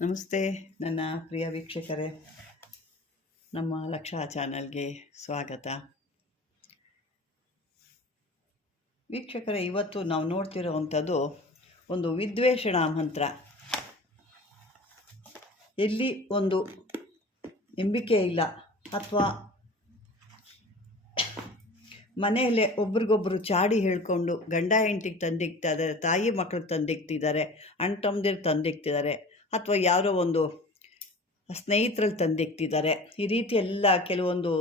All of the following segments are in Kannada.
ನಮಸ್ತೆ ನನ್ನ ಪ್ರಿಯ ವೀಕ್ಷಕರೇ, ನಮ್ಮ ಲಕ್ಷ ಚಾನಲ್ಗೆ ಸ್ವಾಗತ. ವೀಕ್ಷಕರೇ, ಇವತ್ತು ನಾವು ನೋಡ್ತಿರೋವಂಥದ್ದು ಒಂದು ವಿದ್ವೇಷಣ ಮಂತ್ರ. ಎಲ್ಲಿ ಒಂದು ನಂಬಿಕೆ ಇಲ್ಲ ಅಥವಾ ಮನೆಯಲ್ಲೇ ಒಬ್ರಿಗೊಬ್ಬರು ಚಾಡಿ ಹೇಳ್ಕೊಂಡು ಗಂಡ ಹೆಂಡತಿಗೆ ತಂದಿಕ್ತಿದ್ದಾರೆ, ತಾಯಿ ಮಕ್ಕಳಿಗೆ ತಂದಿಕ್ತಿದ್ದಾರೆ, ಅಣ್ಣ ತಮ್ಮದಿರು ತಂದಿಕ್ತಿದ್ದಾರೆ, ಅಥವಾ ಯಾರೋ ಒಂದು ಸ್ನೇಹಿತರಲ್ಲಿ ತಂದಿಕ್ತಿದ್ದಾರೆ. ಈ ರೀತಿ ಎಲ್ಲ ಕೆಲವೊಂದು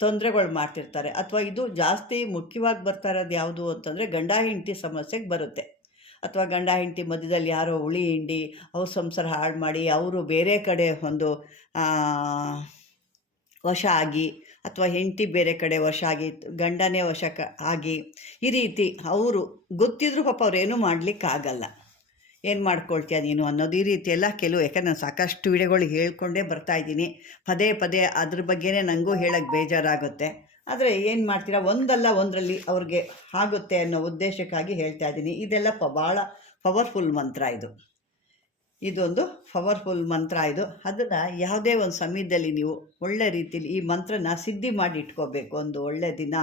ತೊಂದರೆಗಳು ಮಾಡ್ತಿರ್ತಾರೆ. ಅಥವಾ ಇದು ಜಾಸ್ತಿ ಮುಖ್ಯವಾಗಿ ಬರ್ತಾ ಇರೋದು ಯಾವುದು ಅಂತಂದರೆ ಗಂಡ ಹೆಂಡತಿ ಸಮಸ್ಯೆಗೆ ಬರುತ್ತೆ. ಅಥವಾ ಗಂಡ ಹೆಂಡತಿ ಮಧ್ಯದಲ್ಲಿ ಯಾರೋ ಹುಳಿ ಹಿಂಡಿ ಅವ್ರ ಸಂಸಾರ ಹಾಳು ಮಾಡಿ ಅವರು ಬೇರೆ ಕಡೆ ಒಂದು ವಶ ಆಗಿ, ಅಥವಾ ಹೆಂಡತಿ ಬೇರೆ ಕಡೆ ವಶ ಆಗಿ, ಗಂಡನೇ ವಶ ಆಗಿ, ಈ ರೀತಿ ಅವರು ಗೊತ್ತಿದ್ರೂ ಪಾಪ ಅವ್ರೇನೂ ಮಾಡಲಿಕ್ಕಾಗಲ್ಲ. ಏನು ಮಾಡ್ಕೊಳ್ತೀಯ ನೀನು ಅನ್ನೋದು ಈ ರೀತಿ ಎಲ್ಲ ಯಾಕಂದ್ರೆ ನಾನು ಸಾಕಷ್ಟು ವಿಡಿಯೋಗಳು ಹೇಳ್ಕೊಂಡೇ ಬರ್ತಾಯಿದ್ದೀನಿ. ಪದೇ ಪದೇ ಅದ್ರ ಬಗ್ಗೆನೇ ನನಗೂ ಹೇಳೋಕ್ಕೆ ಬೇಜಾರಾಗುತ್ತೆ. ಆದರೆ ಏನು ಮಾಡ್ತೀರಾ, ಒಂದಲ್ಲ ಒಂದರಲ್ಲಿ ಅವ್ರಿಗೆ ಆಗುತ್ತೆ ಅನ್ನೋ ಉದ್ದೇಶಕ್ಕಾಗಿ ಹೇಳ್ತಾ ಇದ್ದೀನಿ. ಇದೆಲ್ಲ ಭಾಳ ಪವರ್ಫುಲ್ ಮಂತ್ರ. ಇದೊಂದು ಪವರ್ಫುಲ್ ಮಂತ್ರ. ಅದನ್ನು ಯಾವುದೇ ಒಂದು ಸಮಯದಲ್ಲಿ ನೀವು ಒಳ್ಳೆ ರೀತಿಯಲ್ಲಿ ಈ ಮಂತ್ರನ ಸಿದ್ಧಿ ಮಾಡಿ ಇಟ್ಕೋಬೇಕು. ಒಂದು ಒಳ್ಳೆ ದಿನ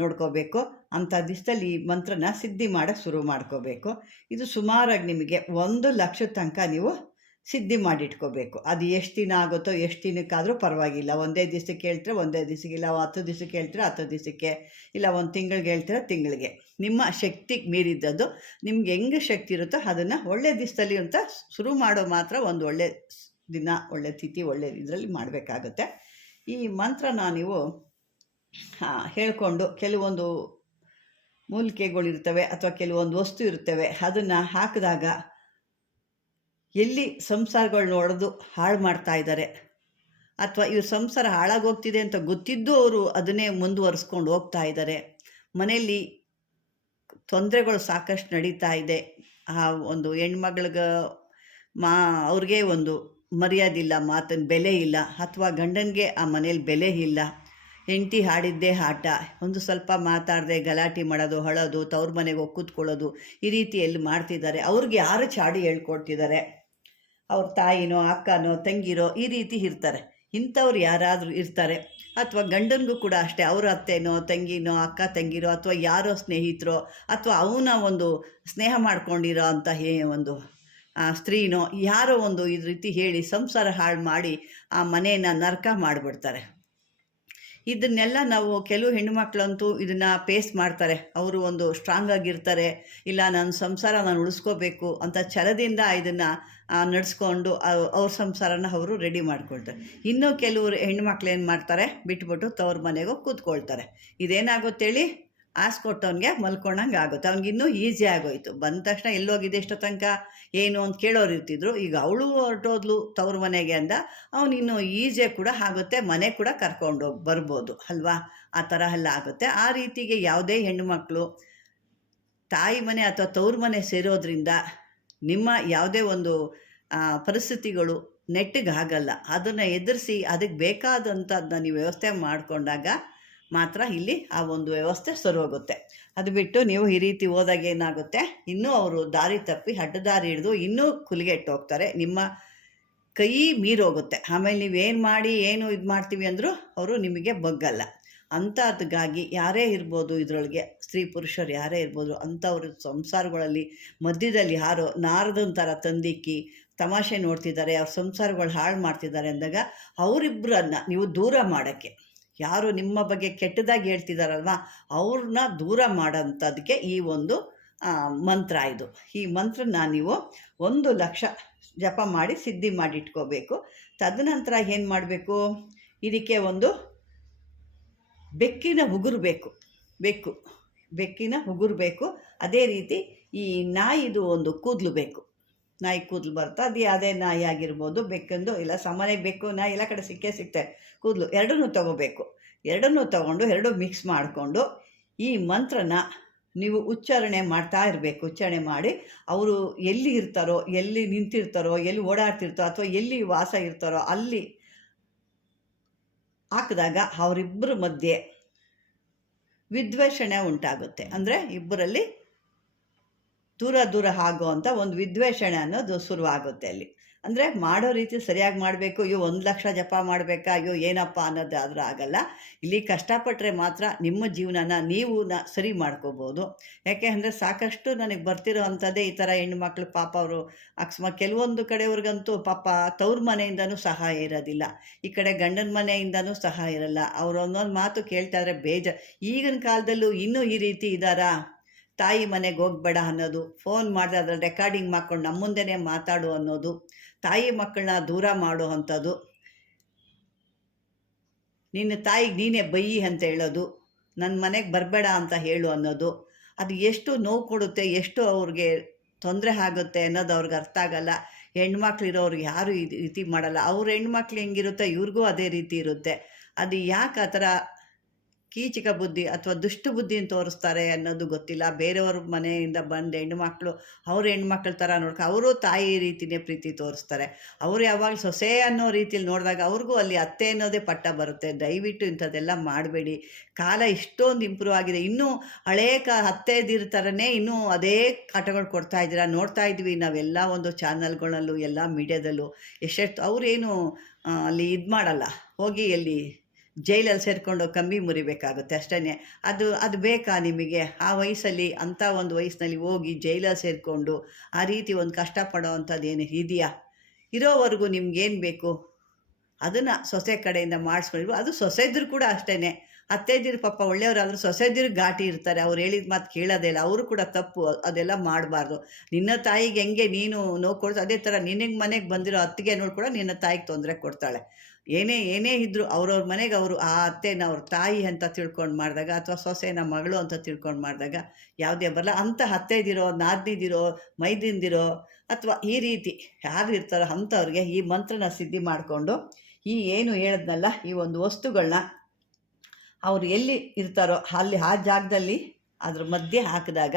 ನೋಡ್ಕೋಬೇಕು. ಅಂಥ ದಿವಸದಲ್ಲಿ ಈ ಮಂತ್ರನ ಸಿದ್ಧಿ ಮಾಡೋಕ್ಕೆ ಶುರು ಮಾಡ್ಕೋಬೇಕು. ಇದು ಸುಮಾರಾಗಿ ನಿಮಗೆ 1,00,000 ತನಕ ನೀವು ಸಿದ್ಧಿ ಮಾಡಿ ಇಟ್ಕೋಬೇಕು. ಅದು ಎಷ್ಟು ದಿನ ಆಗುತ್ತೋ ಎಷ್ಟು ದಿನಕ್ಕಾದರೂ ಪರವಾಗಿಲ್ಲ. ಒಂದೇ ದಿವಸಕ್ಕೆ ಹೇಳ್ತೀರ ಒಂದೇ ದಿವಸಕ್ಕೆ, ಇಲ್ಲ 10 ದಿವಸಕ್ಕೆ ಹೇಳ್ತೀರ 10 ದಿವಸಕ್ಕೆ, ಇಲ್ಲ 1 ತಿಂಗಳಿಗೆ ಹೇಳ್ತೀರ ತಿಂಗಳಿಗೆ. ನಿಮ್ಮ ಶಕ್ತಿಗೆ ಮೀರಿದ್ದದ್ದು ನಿಮ್ಗೆ ಹೆಂಗೆ ಶಕ್ತಿ ಇರುತ್ತೋ ಅದನ್ನು ಒಳ್ಳೆ ದಿವಸದಲ್ಲಿ ಅಂತ ಶುರು ಮಾಡೋ ಮಾತ್ರ ಒಂದು ಒಳ್ಳೆ ದಿನ, ಒಳ್ಳೆ ತಿಥಿ, ಒಳ್ಳೆ ಇದರಲ್ಲಿ ಮಾಡಬೇಕಾಗುತ್ತೆ. ಈ ಮಂತ್ರನ ನೀವು ಹೇಳ್ಕೊಂಡು ಕೆಲವೊಂದು ಮೂಲಿಕೆಗಳಿರ್ತವೆ ಅಥವಾ ಕೆಲವೊಂದು ವಸ್ತು ಇರ್ತವೆ, ಅದನ್ನು ಹಾಕಿದಾಗ ಎಲ್ಲಿ ಸಂಸಾರಗಳು ನೋಡೋದು ಹಾಳು ಮಾಡ್ತಾ ಇದ್ದಾರೆ, ಅಥವಾ ಇವ್ರ ಸಂಸಾರ ಹಾಳಾಗೋಗ್ತಿದೆ ಅಂತ ಗೊತ್ತಿದ್ದು ಅವರು ಅದನ್ನೇ ಮುಂದುವರಿಸ್ಕೊಂಡು ಹೋಗ್ತಾ ಇದ್ದಾರೆ, ಮನೆಯಲ್ಲಿ ತೊಂದರೆಗಳು ಸಾಕಷ್ಟು ನಡೀತಾ ಇದೆ, ಆ ಒಂದು ಹೆಣ್ಮಗಳಿಗೆ ಅವ್ರಿಗೆ ಒಂದು ಮರ್ಯಾದಿಲ್ಲ, ಮಾತಿನ ಬೆಲೆ ಇಲ್ಲ, ಅಥವಾ ಗಂಡನಿಗೆ ಆ ಮನೇಲಿ ಬೆಲೆ ಇಲ್ಲ, ಹೆಂಡತಿ ಹಾಡಿದ್ದೇ ಆಟ, ಒಂದು ಸ್ವಲ್ಪ ಮಾತಾಡದೆ ಗಲಾಟೆ ಮಾಡೋದು, ಅಳೋದು, ತವ್ರ ಮನೆಗೆ ಹೋಗಿ ಕೂತ್ಕೊಳ್ಳೋದು, ಈ ರೀತಿ ಎಲ್ಲಿ ಮಾಡ್ತಿದ್ದಾರೆ. ಅವ್ರಿಗೆ ಯಾರು ಚಾಡಿ ಹೇಳ್ಕೊಡ್ತಿದ್ದಾರೆ, ಅವ್ರ ತಾಯಿನೋ ಅಕ್ಕನೋ ತಂಗಿರೋ ಈ ರೀತಿ ಇರ್ತಾರೆ. ಇಂಥವ್ರು ಯಾರಾದರೂ ಇರ್ತಾರೆ. ಅಥವಾ ಗಂಡನಿಗೂ ಕೂಡ ಅಷ್ಟೇ, ಅವ್ರ ಅತ್ತೆನೋ ತಂಗಿನೋ ಅಕ್ಕ ತಂಗಿರೋ ಅಥವಾ ಯಾರೋ ಸ್ನೇಹಿತರೋ ಅಥವಾ ಅವನ ಒಂದು ಸ್ನೇಹ ಮಾಡ್ಕೊಂಡಿರೋ ಅಂಥ ಒಂದು ಸ್ತ್ರೀನೋ ಯಾರೋ ಒಂದು ಈ ರೀತಿ ಹೇಳಿ ಸಂಸಾರ ಹಾಳು ಮಾಡಿ ಆ ಮನೆಯನ್ನು ನರಕ ಮಾಡಿಬಿಡ್ತಾರೆ. ಇದನ್ನೆಲ್ಲ ನಾವು ಕೆಲವು ಹೆಣ್ಣುಮಕ್ಳಂತೂ ಇದನ್ನು ಫೇಸ್ ಮಾಡ್ತಾರೆ. ಅವರು ಒಂದು ಸ್ಟ್ರಾಂಗ್ ಆಗಿರ್ತಾರೆ, ಇಲ್ಲ ನನ್ನ ಸಂಸಾರ ನಾನು ಉಳಿಸ್ಕೋಬೇಕು ಅಂತ ಛಲದಿಂದ ಇದನ್ನು ನಡೆಸ್ಕೊಂಡು ಅವ್ರ ಸಂಸಾರನ ಅವರು ರೆಡಿ ಮಾಡ್ಕೊಳ್ತಾರೆ. ಇನ್ನೂ ಕೆಲವರು ಹೆಣ್ಮಕ್ಳು ಏನು ಮಾಡ್ತಾರೆ, ಬಿಟ್ಬಿಟ್ಟು ತವ್ರ ಮನೆಗೂ ಕೂತ್ಕೊಳ್ತಾರೆ. ಇದೇನಾಗುತ್ತೇಳಿ, ಕೊಟ್ಟವನಿಗೆ ಮಲ್ಕೊಂಡಂಗೆ ಆಗುತ್ತೆ. ಅವ್ನಿಗಿನ್ನೂ ಈಸಿ ಆಗೋಯ್ತು. ಬಂದ ತಕ್ಷಣ ಎಲ್ಲೋಗಿದೆ ಇಷ್ಟೋ ತನಕ ಏನು ಅಂತ ಕೇಳೋರು ಇರ್ತಿದ್ರು. ಈಗ ಅವಳು ಹೊರಟೋದ್ಲು ತವ್ರ ಮನೆಗೆ ಅಂದ ಅವನಿನ್ನೂ ಈಸಿಯಾಗಿ ಕೂಡ ಆಗುತ್ತೆ, ಮನೆ ಕೂಡ ಕರ್ಕೊಂಡೋಗಿ ಬರ್ಬೋದು ಅಲ್ವಾ. ಆ ಥರ ಎಲ್ಲ ಆಗುತ್ತೆ. ಆ ರೀತಿಗೆ ಯಾವುದೇ ಹೆಣ್ಣುಮಕ್ಕಳು ತಾಯಿ ಮನೆ ಅಥವಾ ತವ್ರ ಮನೆ ಸೇರೋದ್ರಿಂದ ನಿಮ್ಮ ಯಾವುದೇ ಒಂದು ಪರಿಸ್ಥಿತಿಗಳು ನೆಟ್ಟಿಗಾಗಲ್ಲ. ಅದನ್ನು ಎದುರಿಸಿ ಅದಕ್ಕೆ ಬೇಕಾದಂಥದ್ದನ್ನ ನೀವು ವ್ಯವಸ್ಥೆ ಮಾಡಿಕೊಂಡಾಗ ಮಾತ್ರ ಇಲ್ಲಿ ಆ ಒಂದು ವ್ಯವಸ್ಥೆ ಸರೋಗುತ್ತೆ. ಅದು ಬಿಟ್ಟು ನೀವು ಈ ರೀತಿ ಹೋದಾಗ ಏನಾಗುತ್ತೆ, ಇನ್ನೂ ಅವರು ದಾರಿ ತಪ್ಪಿ ಅಡ್ಡದಾರಿ ಹಿಡಿದು ಇನ್ನೂ ಕುಲಿಗೆಟ್ಟು ಹೋಗ್ತಾರೆ. ನಿಮ್ಮ ಕೈ ಮೀರೋಗುತ್ತೆ. ಆಮೇಲೆ ನೀವೇನು ಮಾಡಿ ಏನು ಇದು ಮಾಡ್ತೀವಿ ಅಂದರೂ ಅವರು ನಿಮಗೆ ಬಗ್ಗಲ್ಲ. ಅಂಥದ್ಗಾಗಿ ಯಾರೇ ಇರ್ಬೋದು, ಇದರೊಳಗೆ ಸ್ತ್ರೀ ಪುರುಷರು ಯಾರೇ ಇರ್ಬೋದು, ಅಂಥವ್ರ ಸಂಸಾರಗಳಲ್ಲಿ ಮಧ್ಯದಲ್ಲಿ ಯಾರೋ ನಾರದೊಂದು ಥರ ತಂದಿಕ್ಕಿ ತಮಾಷೆ ನೋಡ್ತಿದ್ದಾರೆ, ಅವ್ರ ಸಂಸಾರಗಳು ಹಾಳು ಮಾಡ್ತಿದ್ದಾರೆ ಅಂದಾಗ ಅವರಿಬ್ಬರನ್ನ ನೀವು ದೂರ ಮಾಡೋಕ್ಕೆ, ಯಾರು ನಿಮ್ಮ ಬಗ್ಗೆ ಕೆಟ್ಟದಾಗಿ ಹೇಳ್ತಿದ್ದಾರಲ್ವ ಅವ್ರನ್ನ ದೂರ ಮಾಡೋಂಥದ್ದಕ್ಕೆ ಈ ಒಂದು ಮಂತ್ರ. ಈ ಮಂತ್ರನ ನೀವು 1,00,000 ಜಪ ಮಾಡಿ ಸಿದ್ಧಿ ಮಾಡಿ ಇಟ್ಕೋಬೇಕು. ತದನಂತರ ಏನು ಮಾಡಬೇಕು, ಇದಕ್ಕೆ ಒಂದು ಬೆಕ್ಕಿನ ಉಗುರು ಬೇಕು. ಬೆಕ್ಕಿನ ಉಗುರು ಬೇಕು. ಅದೇ ರೀತಿ ಈ ನಾಯಿದು ಒಂದು ಕೂದಲು ಬೇಕು. ನಾಯಿ ಕೂದಲು ಬರುತ್ತೆ, ಅದು ಯಾವುದೇ ನಾಯಿ ಆಗಿರ್ಬೋದು, ಬೆಕ್ಕಂದು ಇಲ್ಲ ಸಾಮಾನ್ಯ ಬೆಕ್ಕು ನಾಯಿ ಎಲ್ಲ ಕಡೆ ಸಿಗ್ತವೆ. ಕೂದಲು ಎರಡನ್ನೂ ತೊಗೋಬೇಕು. ಎರಡನ್ನೂ ತೊಗೊಂಡು ಎರಡೂ ಮಿಕ್ಸ್ ಮಾಡಿಕೊಂಡು ಈ ಮಂತ್ರನ ನೀವು ಉಚ್ಚಾರಣೆ ಮಾಡ್ತಾ ಇರಬೇಕು. ಉಚ್ಚಾರಣೆ ಮಾಡಿ ಅವರು ಎಲ್ಲಿ ಇರ್ತಾರೋ, ಎಲ್ಲಿ ನಿಂತಿರ್ತಾರೋ, ಎಲ್ಲಿ ಓಡಾಡ್ತಿರ್ತಾರೋ ಅಥವಾ ಎಲ್ಲಿ ವಾಸ ಇರ್ತಾರೋ ಅಲ್ಲಿ ಹಾಕಿದಾಗ ಅವರಿಬ್ಬರ ಮಧ್ಯೆ ವಿದ್ವೇಷಣೆ ಉಂಟಾಗುತ್ತೆ. ಅಂದರೆ ಇಬ್ಬರಲ್ಲಿ ದೂರ ದೂರ ಆಗೋ ಅಂತ ಒಂದು ವಿದ್ವೇಷಣೆ ಅನ್ನೋದು ಶುರುವಾಗುತ್ತೆ ಅಲ್ಲಿ. ಅಂದರೆ ಮಾಡೋ ರೀತಿ ಸರಿಯಾಗಿ ಮಾಡಬೇಕು. ಅಯ್ಯೋ 1,00,000 ಜಪ ಮಾಡಬೇಕಾ, ಅಯ್ಯೋ ಏನಪ್ಪ ಅನ್ನೋದು ಆದರೂ ಆಗಲ್ಲ. ಇಲ್ಲಿ ಕಷ್ಟಪಟ್ಟರೆ ಮಾತ್ರ ನಿಮ್ಮ ಜೀವನನ ನೀವು ಸರಿ ಮಾಡ್ಕೋಬೋದು. ಯಾಕೆ ಅಂದರೆ ಸಾಕಷ್ಟು ನನಗೆ ಬರ್ತಿರೋ ಅಂಥದ್ದೇ ಈ ಥರ ಹೆಣ್ಮಕ್ಳು ಪಾಪ ಅವರು ಅಕಸ್ಮಾತ್ ಕೆಲವೊಂದು ಕಡೆಯವ್ರಿಗಂತೂ ಪಾಪ ತವ್ರ ಮನೆಯಿಂದನೂ ಸಹಾಯ ಇರೋದಿಲ್ಲ, ಈ ಕಡೆ ಗಂಡನ ಮನೆಯಿಂದನೂ ಸಹಾಯ ಇರಲ್ಲ. ಅವ್ರು ಒಂದೊಂದು ಮಾತು ಕೇಳ್ತಾ ಇದ್ರೆ ಈಗಿನ ಕಾಲದಲ್ಲೂ ಇನ್ನೂ ಈ ರೀತಿ ಇದ್ದಾರಾ? ತಾಯಿ ಮನೆಗೆ ಹೋಗ್ಬೇಡ ಅನ್ನೋದು, ಫೋನ್ ಮಾಡಿದ್ರೆ ಅದ್ರಲ್ಲಿ ರೆಕಾರ್ಡಿಂಗ್ ಮಾಡ್ಕೊಂಡು ನಮ್ಮ ಮುಂದೆನೇ ಮಾತಾಡು ಅನ್ನೋದು, ತಾಯಿ ಮಕ್ಕಳನ್ನ ದೂರ ಮಾಡೋ ಅಂಥದ್ದು, ನಿನ್ನ ತಾಯಿಗೆ ನೀನೇ ಬೈಯಿ ಅಂತ ಹೇಳೋದು, ನನ್ನ ಮನೆಗೆ ಬರಬೇಡ ಅಂತ ಹೇಳು ಅನ್ನೋದು, ಅದು ಎಷ್ಟು ನೋವು ಕೊಡುತ್ತೆ, ಎಷ್ಟು ಅವ್ರಿಗೆ ತೊಂದರೆ ಆಗುತ್ತೆ ಅನ್ನೋದು ಅವ್ರಿಗೆ ಅರ್ಥ ಆಗಲ್ಲ. ಹೆಣ್ಮಕ್ಳಿರೋರಿಗೆ ಯಾರು ಈ ರೀತಿ ಮಾಡಲ್ಲ. ಅವ್ರ ಹೆಣ್ಮಕ್ಳು ಹೆಂಗಿರುತ್ತೆ ಇವ್ರಿಗೂ ಅದೇ ರೀತಿ ಇರುತ್ತೆ. ಅದು ಯಾಕೆ ಆ ಥರ ಕೀಚಕ ಬುದ್ಧಿ ಅಥವಾ ದುಷ್ಟ ಬುದ್ಧಿನ ತೋರಿಸ್ತಾರೆ ಅನ್ನೋದು ಗೊತ್ತಿಲ್ಲ. ಬೇರೆಯವ್ರ ಮನೆಯಿಂದ ಬಂದು ಹೆಣ್ಮಕ್ಳು ಅವ್ರ ಹೆಣ್ಮಕ್ಳ ಥರ ಅವರು ತಾಯಿ ರೀತಿಯೇ ಪ್ರೀತಿ ತೋರಿಸ್ತಾರೆ. ಅವರು ಯಾವಾಗ ಸೊಸೆ ಅನ್ನೋ ರೀತಿಯಲ್ಲಿ ನೋಡಿದಾಗ ಅವ್ರಿಗೂ ಅಲ್ಲಿ ಅತ್ತೆ ಅನ್ನೋದೇ ಪಟ್ಟ ಬರುತ್ತೆ. ದಯವಿಟ್ಟು ಇಂಥದ್ದೆಲ್ಲ ಮಾಡಬೇಡಿ. ಕಾಲ ಇಷ್ಟೊಂದು ಇಂಪ್ರೂವ್ ಆಗಿದೆ. ಇನ್ನೂ ಹಳೇ ಅತ್ತೆದಿರ ಥರನೇ ಇನ್ನೂ ಅದೇ ಕಾಟಗಳು ಕೊಡ್ತಾ ಇದ್ದೀರಾ. ನೋಡ್ತಾ ಇದ್ವಿ ನಾವೆಲ್ಲ ಒಂದು ಚಾನಲ್ಗಳಲ್ಲೂ ಎಲ್ಲ ಮೀಡಿಯಾದಲ್ಲೂ ಎಷ್ಟೆಷ್ಟು ಅವರೇನು ಅಲ್ಲಿ ಇದು ಮಾಡಲ್ಲ, ಹೋಗಿ ಅಲ್ಲಿ ಜೈಲಲ್ಲಿ ಸೇರಿಕೊಂಡು ಕಂಬಿ ಮುರಿಬೇಕಾಗುತ್ತೆ ಅಷ್ಟೇ. ಅದು ಬೇಕಾ ನಿಮಗೆ? ಆ ವಯಸ್ಸಲ್ಲಿ ಅಂಥ ಒಂದು ವಯಸ್ಸಿನಲ್ಲಿ ಹೋಗಿ ಜೈಲಲ್ಲಿ ಸೇರಿಕೊಂಡು ಆ ರೀತಿ ಒಂದು ಕಷ್ಟಪಡೋ ಅಂಥದ್ದು ಏನು ಇದೆಯಾ? ಇರೋವರೆಗೂ ನಿಮ್ಗೇನು ಬೇಕು ಅದನ್ನು ಸೊಸೆ ಕಡೆಯಿಂದ ಮಾಡಿಸ್ಕೊಂಡು, ಅದು ಸೊಸೆದ್ರು ಕೂಡ ಅಷ್ಟೇ. ಅತ್ತೆದಿರು ಪಾಪ ಒಳ್ಳೆಯವರಾದರೂ ಸೊಸೆದಿರು ಘಾಟಿ ಇರ್ತಾರೆ, ಅವ್ರು ಹೇಳಿದ ಮಾತು ಕೇಳೋದೇ ಇಲ್ಲ. ಅವರು ಕೂಡ ತಪ್ಪು, ಅದೆಲ್ಲ ಮಾಡಬಾರ್ದು. ನಿನ್ನ ತಾಯಿಗೆ ಹೆಂಗೆ ನೀನು ನೋವು ಕೊಡ್ತು ಅದೇ ಥರ ನಿನಗೆ ಮನೆಗೆ ಬಂದಿರೋ ಅತ್ತಿಗೆ ನೋಡು ಕೂಡ ನಿನ್ನ ತಾಯಿಗೆ ತೊಂದರೆ ಕೊಡ್ತಾಳೆ. ಏನೇ ಇದ್ದರೂ ಅವ್ರವ್ರ ಮನೆಗೆ ಅವರು ಆ ಅತ್ತೆನ ಅವ್ರ ತಾಯಿ ಅಂತ ತಿಳ್ಕೊಂಡು ಮಾಡಿದಾಗ ಅಥವಾ ಸೊಸೆನ ಮಗಳು ಅಂತ ತಿಳ್ಕೊಂಡು ಮಾಡಿದಾಗ ಯಾವುದೇ ಬರಲ್ಲ. ಅಂಥ ಅತ್ತೆದಿರೋ ನಾದಿನಿದಿರೋ ಮೈದಿಂದಿರೋ ಅಥವಾ ಈ ರೀತಿ ಯಾರು ಇರ್ತಾರೋ ಅಂಥವ್ರಿಗೆ ಈ ಮಂತ್ರನ ಸಿದ್ಧಿ ಮಾಡಿಕೊಂಡು ಈ ಏನು ಹೇಳಿದ್ನಲ್ಲ ಈ ಒಂದು ವಸ್ತುಗಳನ್ನ ಅವರು ಎಲ್ಲಿ ಇರ್ತಾರೋ ಅಲ್ಲಿ ಆ ಜಾಗದಲ್ಲಿ ಅದ್ರ ಮಧ್ಯೆ ಹಾಕಿದಾಗ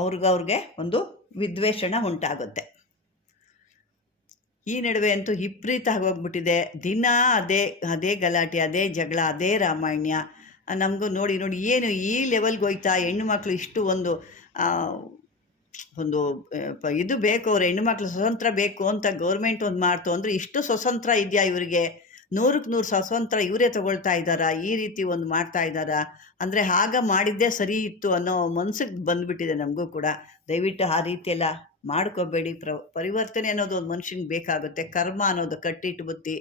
ಅವ್ರಿಗೆ ಒಂದು ವಿದ್ವೇಷಣ ಉಂಟಾಗುತ್ತೆ. ಈ ನಡುವೆ ಅಂತೂ ವಿಪರೀತ ಆಗೋಗ್ಬಿಟ್ಟಿದೆ. ದಿನ ಅದೇ ಗಲಾಟೆ, ಅದೇ ಜಗಳ, ಅದೇ ರಾಮಾಯಣ. ನಮಗೂ ನೋಡಿ ಏನು ಈ ಲೆವೆಲ್ಗೆ ಹೋಯ್ತಾ ಹೆಣ್ಣುಮಕ್ಳು ಇಷ್ಟು ಒಂದು ಇದು ಬೇಕು, ಅವ್ರು ಹೆಣ್ಣುಮಕ್ಳು ಸ್ವತಂತ್ರ ಬೇಕು ಅಂತ ಗೌರ್ಮೆಂಟ್ ಒಂದು ಮಾಡ್ತು ಅಂದರೆ ಇಷ್ಟು ಸ್ವತಂತ್ರ ಇದೆಯಾ ಇವರಿಗೆ? 100ಕ್ಕೆ 100 ಸ್ವತಂತ್ರ ಇವರೇ ತಗೊಳ್ತಾ ಇದ್ದಾರಾ? ಈ ರೀತಿ ಒಂದು ಮಾಡ್ತಾ ಇದ್ದಾರಾ? ಅಂದರೆ ಆಗ ಮಾಡಿದ್ದೇ ಸರಿ ಇತ್ತು ಅನ್ನೋ ಮನ್ಸಿಗೆ ಬಂದುಬಿಟ್ಟಿದೆ ನಮಗೂ ಕೂಡ. ದಯವಿಟ್ಟು ಆ ರೀತಿಯೆಲ್ಲ ಮಾಡ್ಕೋಬೇಡಿ. ಪರಿವರ್ತನೆ ಅನ್ನೋದು ಒಂದು ಮನುಷ್ಯನಿಗೆ ಬೇಕಾಗುತ್ತೆ. ಕರ್ಮ ಅನ್ನೋದು ಕಟ್ಟಿಟ್ಟು ಬುತ್ತಿ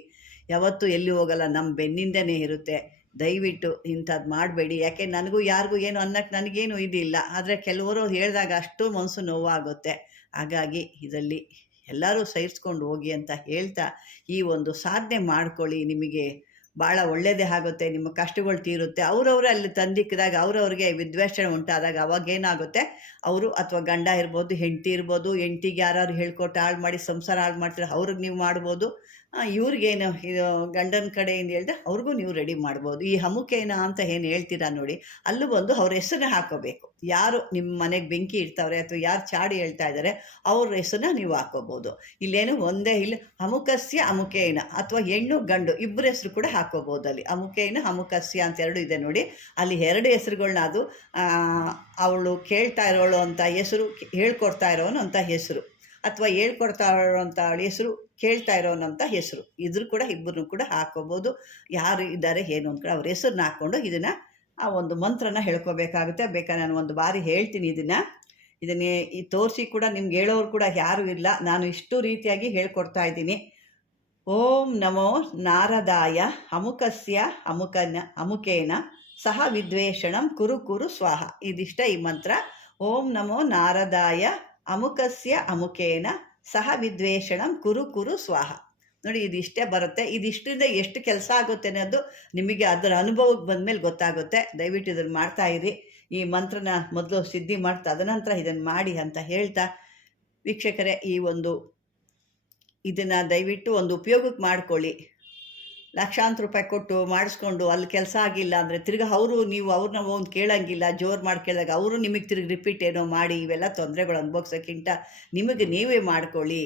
ಯಾವತ್ತೂ ಎಲ್ಲಿ ಹೋಗಲ್ಲ, ನಮ್ಮ ಬೆನ್ನಿಂದನೇ ಇರುತ್ತೆ. ದಯವಿಟ್ಟು ಇಂಥದ್ದು ಮಾಡಬೇಡಿ. ಯಾಕೆ ನನಗೂ ಯಾರಿಗೂ ಏನು ಅನ್ನಕ್ಕೆ ನನಗೇನು ಇದಿಲ್ಲ, ಆದರೆ ಕೆಲವರು ಹೇಳಿದಾಗ ಅಷ್ಟು ಮನಸ್ಸು ನೋವಾಗುತ್ತೆ. ಹಾಗಾಗಿ ಇದರಲ್ಲಿ ಎಲ್ಲರೂ ಸಹಿಸ್ಕೊಂಡು ಹೋಗಿ ಅಂತ ಹೇಳ್ತಾ ಈ ಒಂದು ಸಾಧನೆ ಮಾಡ್ಕೊಳ್ಳಿ. ನಿಮಗೆ ಭಾಳ ಒಳ್ಳೆಯದೇ ಆಗುತ್ತೆ, ನಿಮ್ಮ ಕಷ್ಟಗಳು ತೀರುತ್ತೆ. ಅವರವರೇ ಅಲ್ಲಿ ತಂದಿಕ್ಕಿದಾಗ ಅವ್ರವ್ರಿಗೆ ವಿದ್ವೇಷಣೆ ಉಂಟಾದಾಗ ಅವಾಗೇನಾಗುತ್ತೆ, ಅವರು ಅಥವಾ ಗಂಡ ಇರ್ಬೋದು, ಹೆಂಡತಿ ಇರ್ಬೋದು, ಹೆಂಡತಿಗೆ ಯಾರು ಹೇಳ್ಕೊಟ್ಟು ಹಾಳು ಮಾಡಿ ಸಂಸಾರ ಹಾಳು ಮಾಡ್ತಾರೆ ಅವ್ರಿಗೆ ನೀವು ಮಾಡ್ಬೋದು. ಇವ್ರಿಗೇನು ಇದು ಗಂಡನ ಕಡೆಯಿಂದ ಹೇಳಿದೆ ಅವ್ರಿಗೂ ನೀವು ರೆಡಿ ಮಾಡ್ಬೋದು. ಈ ಹಮುಕೇನ ಅಂತ ಏನು ಹೇಳ್ತೀರಾ ನೋಡಿ, ಅಲ್ಲೂ ಬಂದು ಅವ್ರ ಹೆಸರನ್ನ ಹಾಕೋಬೇಕು. ಯಾರು ನಿಮ್ಮ ಮನೆಗೆ ಬೆಂಕಿ ಇಡ್ತಾವ್ರೆ ಅಥವಾ ಯಾರು ಚಾಡಿ ಹೇಳ್ತಾ ಇದ್ದಾರೆ ಅವ್ರ ಹೆಸರನ್ನ ನೀವು ಹಾಕೋಬೋದು. ಇಲ್ಲೇನು ಒಂದೇ ಇಲ್ಲ, ಅಮುಕಸ್ಯ ಅಮುಕೇನ ಅಥವಾ ಹೆಣ್ಣು ಗಂಡು ಇಬ್ಬರ ಹೆಸರು ಕೂಡ ಹಾಕೋಬೋದು. ಅಲ್ಲಿ ಅಮುಕೇನ ಅಮುಕಸ್ಯ ಅಂತ ಎರಡು ಇದೆ ನೋಡಿ, ಅಲ್ಲಿ 2 ಹೆಸರುಗಳನ್ನ ಅದು ಅವಳು ಕೇಳ್ತಾ ಇರೋಳು ಅಂತ ಹೆಸರು, ಹೇಳ್ಕೊಡ್ತಾ ಇರೋನು ಅಂತ ಹೆಸರು, ಅಥವಾ ಹೇಳ್ಕೊಡ್ತಾ ಇರೋಂಥ ಹೆಸರು, ಕೇಳ್ತಾ ಇರೋನಂಥ ಹೆಸರು, ಇದ್ರೂ ಕೂಡ ಇಬ್ಬರನ್ನು ಕೂಡ ಹಾಕೋಬೋದು. ಯಾರು ಇದ್ದಾರೆ ಏನು ಅಂದ್ಕೊಂಡು ಅವ್ರ ಹೆಸರನ್ನ ಹಾಕ್ಕೊಂಡು ಇದನ್ನು ಆ ಒಂದು ಮಂತ್ರನ ಹೇಳ್ಕೋಬೇಕಾಗುತ್ತೆ. ಬೇಕಾದ್ರೆ ನಾನು ಒಂದು ಬಾರಿ ಹೇಳ್ತೀನಿ ಇದನ್ನೇ ಈ ತೋರಿಸಿ ಕೂಡ ನಿಮ್ಗೆ ಹೇಳೋರು ಕೂಡ ಯಾರೂ ಇಲ್ಲ, ನಾನು ಇಷ್ಟು ರೀತಿಯಾಗಿ ಹೇಳ್ಕೊಡ್ತಾ ಇದ್ದೀನಿ. ಓಂ ನಮೋ ನಾರದಾಯ ಅಮುಕಸ್ಯ ಅಮುಕೇನ ಸಹ ವಿದ್ವೇಷಣಂ ಕುರು ಸ್ವಾಹ. ಇದಿಷ್ಟ ಈ ಮಂತ್ರ. ಓಂ ನಮೋ ನಾರದಾಯ ಅಮುಕಸ್ಯ ಅಮುಕೇನ ಸಹ ವಿದ್ವೇಷಣಂ ಕುರು ಸ್ವಾಹ. ನೋಡಿ ಇದಿಷ್ಟೇ ಬರುತ್ತೆ. ಇದಿಷ್ಟರಿಂದ ಎಷ್ಟು ಕೆಲಸ ಆಗುತ್ತೆ ಅನ್ನೋದು ನಿಮಗೆ ಅದರ ಅನುಭವಕ್ಕೆ ಬಂದಮೇಲೆ ಗೊತ್ತಾಗುತ್ತೆ. ದಯವಿಟ್ಟು ಇದನ್ನು ಮಾಡ್ತಾಯಿರಿ. ಈ ಮಂತ್ರನ ಮೊದಲು ಸಿದ್ಧಿ ಮಾಡ್ತಾ ತದನಂತರ ಇದನ್ನು ಮಾಡಿ ಅಂತ ಹೇಳ್ತಾ, ವೀಕ್ಷಕರೇ ಇದನ್ನು ದಯವಿಟ್ಟು ಒಂದು ಉಪಯೋಗಕ್ಕೆ ಮಾಡ್ಕೊಳ್ಳಿ. ಲಕ್ಷಾಂತರ ರೂಪಾಯಿ ಕೊಟ್ಟು ಮಾಡಿಸ್ಕೊಂಡು ಅಲ್ಲಿ ಕೆಲಸ ಆಗಿಲ್ಲ ಅಂದರೆ ತಿರ್ಗಿ ನೀವು ಅವ್ರನ್ನ ಒಂದು ಕೇಳೋಂಗಿಲ್ಲ, ಜೋರು ಮಾಡಿ ಕೇಳಿದಾಗ ಅವರು ನಿಮಗೆ ತಿರ್ಗಿ ರಿಪೀಟ್ ಏನೋ ಮಾಡಿ ಇವೆಲ್ಲ ತೊಂದರೆಗಳು ಅನುಭವಿಸೋಕ್ಕಿಂತ ನಿಮಗೆ ನೀವೇ ಮಾಡ್ಕೊಳ್ಳಿ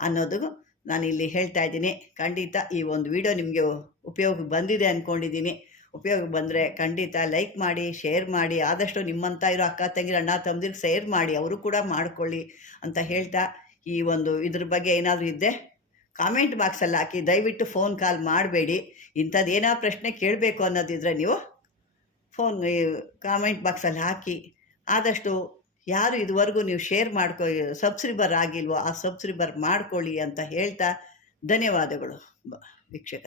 ಅನ್ನೋದು ನಾನಿಲ್ಲಿ ಹೇಳ್ತಾ ಇದ್ದೀನಿ. ಖಂಡಿತ ಈ ಒಂದು ವಿಡಿಯೋ ನಿಮಗೆ ಉಪಯೋಗಕ್ಕೆ ಬಂದಿದೆ ಅಂದ್ಕೊಂಡಿದ್ದೀನಿ. ಉಪಯೋಗ ಬಂದರೆ ಖಂಡಿತ ಲೈಕ್ ಮಾಡಿ, ಶೇರ್ ಮಾಡಿ, ಆದಷ್ಟು ನಿಮ್ಮಂಥ ಇರೋ ಅಕ್ಕ ತಂಗಿರು ಅಣ್ಣ ತಮ್ಮದಿರಿಗೆ ಶೇರ್ ಮಾಡಿ, ಅವರು ಕೂಡ ಮಾಡ್ಕೊಳ್ಳಿ ಅಂತ ಹೇಳ್ತಾ, ಈ ಒಂದು ಇದ್ರ ಬಗ್ಗೆ ಏನಾದರೂ ಇದ್ದರೆ ಕಾಮೆಂಟ್ ಬಾಕ್ಸಲ್ಲಿ ಹಾಕಿ. ದಯವಿಟ್ಟು ಫೋನ್ ಕಾಲ್ ಮಾಡಬೇಡಿ. ಇಂಥದ್ದು ಏನೋ ಪ್ರಶ್ನೆ ಕೇಳಬೇಕು ಅನ್ನೋದಿದ್ರೆ ನೀವು ಕಾಮೆಂಟ್ ಬಾಕ್ಸಲ್ಲಿ ಹಾಕಿ. ಆದಷ್ಟು ಯಾರು ಇದುವರೆಗೂ ನೀವು ಶೇರ್ ಸಬ್ಸ್ಕ್ರೈಬರ್ ಆಗಿಲ್ವೋ ಆ ಸಬ್ಸ್ಕ್ರೈಬರ್ ಮಾಡ್ಕೊಳ್ಳಿ ಅಂತ ಹೇಳ್ತಾ ಧನ್ಯವಾದಗಳು ವೀಕ್ಷಕ.